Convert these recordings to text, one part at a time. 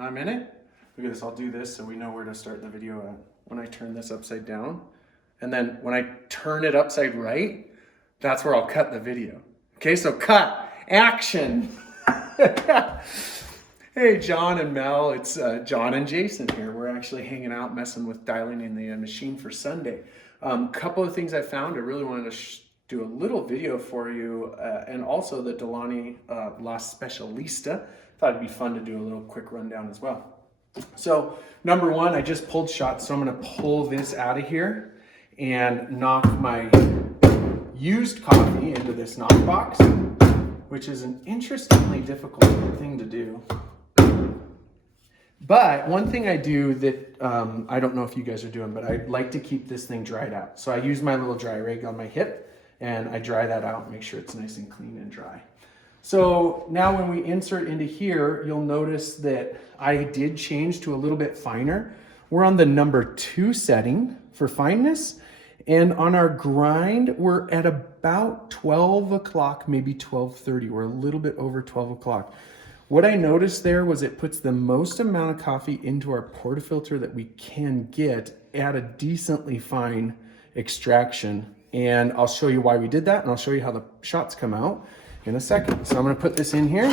I'm in it. Look at this, I'll do this so we know where to start the video at. When I turn this upside down, and then when I turn it upside right, that's where I'll cut the video. Okay, so cut, action. Hey, John and Mel, it's John and Jason here. We're actually hanging out, messing with dialing in the machine for Sunday. Couple of things I found. I really wanted to do a little video for you, and also the Delonghi La Specialista. Thought it'd be fun to do a little quick rundown as well. So number one, I just pulled shots, so I'm gonna pull this out of here and knock my used coffee into this knock box, which is an interestingly difficult thing to do. But one thing I do that I don't know if you guys are doing, but I like to keep this thing dried out. So I use my little dry rig on my hip and I dry that out, make sure it's nice and clean and dry. So now when we insert into here, you'll notice that I did change to a little bit finer. We're on the number 2 setting for fineness. And on our grind, we're at about 12 o'clock, maybe 12:30. We're a little bit over 12 o'clock. What I noticed there was it puts the most amount of coffee into our portafilter that we can get at a decently fine extraction. And I'll show you why we did that, and I'll show you how the shots come out in a second. So I'm gonna put this in here.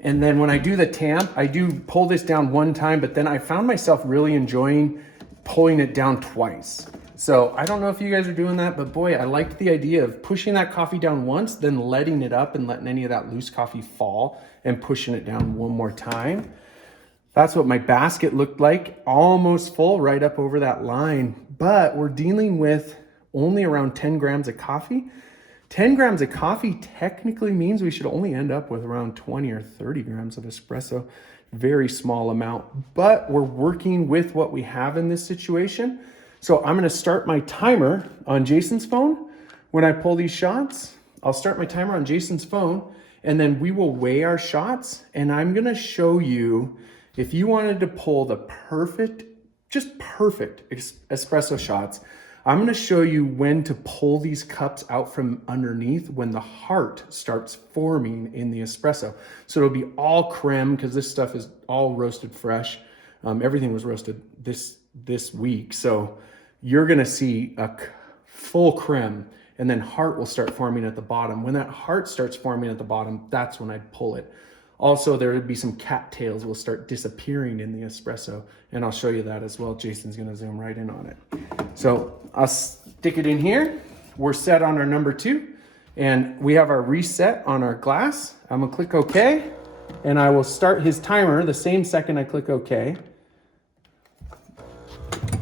And then when I do the tamp, I do pull this down one time, but then I found myself really enjoying pulling it down twice. So I don't know if you guys are doing that, but boy, I liked the idea of pushing that coffee down once, then letting it up and letting any of that loose coffee fall and pushing it down one more time. That's what my basket looked like, almost full right up over that line. But we're dealing with only around 10 grams of coffee. 10 grams of coffee technically means we should only end up with around 20 or 30 grams of espresso. Very small amount, but we're working with what we have in this situation. So I'm gonna start my timer on Jason's phone. When I pull these shots, I'll start my timer on Jason's phone, and then we will weigh our shots. And I'm gonna show you, if you wanted to pull the perfect, just perfect espresso shots, I'm gonna show you when to pull these cups out from underneath when the heart starts forming in the espresso. So it'll be all creme, because this stuff is all roasted fresh. Everything was roasted this week. So you're gonna see a full creme, and then heart will start forming at the bottom. When that heart starts forming at the bottom, that's when I'd pull it. Also, there would be some cattails will start disappearing in the espresso, and I'll show you that as well. Jason's gonna zoom right in on it. So I'll stick it in here. We're set on our number 2, and we have our reset on our glass. I'm gonna click OK, and I will start his timer the same second I click OK.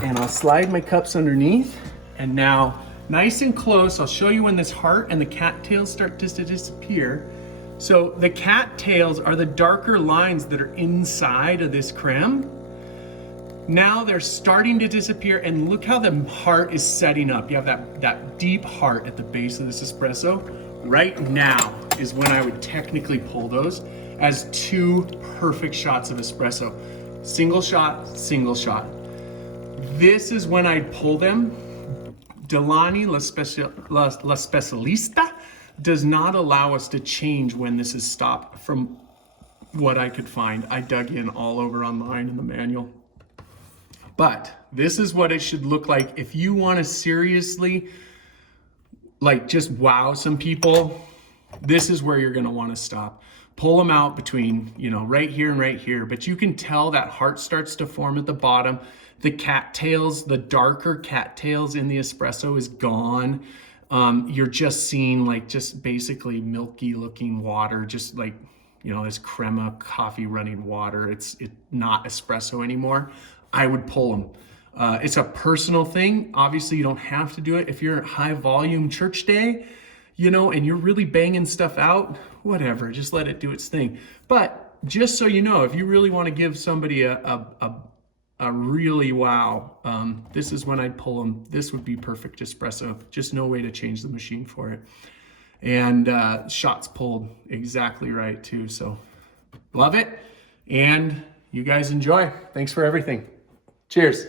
And I'll slide my cups underneath, and now nice and close, I'll show you when this heart and the cattails start to disappear. So the cattails are the darker lines that are inside of this creme. Now they're starting to disappear, and look how the heart is setting up. You have that deep heart at the base of this espresso. Right now is when I would technically pull those as 2 perfect shots of espresso. Single shot, single shot. This is when I'd pull them. Delonghi La Specialista does not allow us to change when this is stopped, from what I could find. I dug in all over online in the manual. But this is what it should look like if you want to seriously, like, just wow some people. This is where you're going to want to stop. Pull them out between, right here and right here. But you can tell that heart starts to form at the bottom. The cattails, the darker cattails in the espresso is gone. You're just seeing just basically milky looking water, just like, this crema coffee running water. It's not espresso anymore. I would pull them. It's a personal thing. Obviously you don't have to do it. If you're at high volume church day, and you're really banging stuff out, whatever, just let it do its thing. But just so you know, if you really want to give somebody a really wow, this is when I'd pull them. This would be perfect espresso. Just no way to change the machine for it. And shots pulled exactly right too. So love it. And you guys enjoy. Thanks for everything. Cheers.